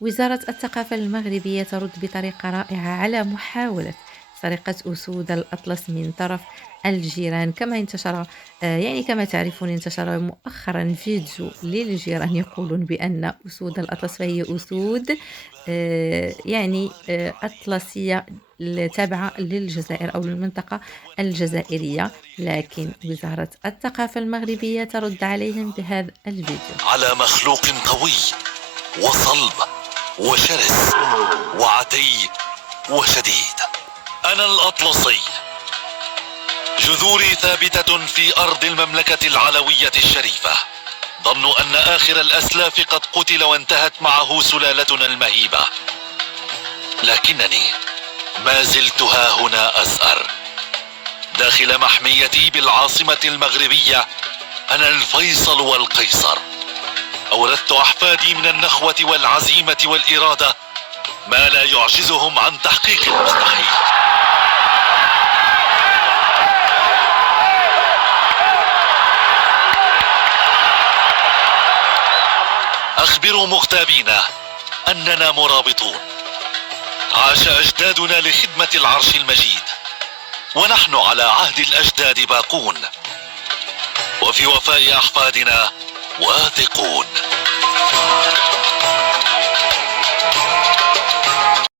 وزارة الثقافة المغربية ترد بطريقة رائعة على محاولة سرقة أسود الأطلس من طرف الجيران. كما انتشر يعني كما تعرفون انتشر مؤخرا فيديو للجيران يقولون بأن أسود الأطلس فهي أسود أطلسية تابعة للجزائر أو للمنطقة الجزائرية، لكن وزارة الثقافة المغربية ترد عليهم بهذا الفيديو. على مخلوق قوي وصلب وشرس وعتي وشديد. أنا الأطلسي، جذوري ثابتة في أرض المملكة العلوية الشريفة. ظنوا أن آخر الأسلاف قد قتل وانتهت معه سلالتنا المهيبة، لكنني ما زلت ها هنا أزأر داخل محميتي بالعاصمة المغربية. أنا الفيصل والقيصر. أورثت أحفادي من النخوة والعزيمة والإرادة ما لا يعجزهم عن تحقيق المستحيل. أخبروا مغتابينا أننا مرابطون. عاش أجدادنا لخدمة العرش المجيد، ونحن على عهد الأجداد باقون، وفي وفاء أحفادنا واثقون.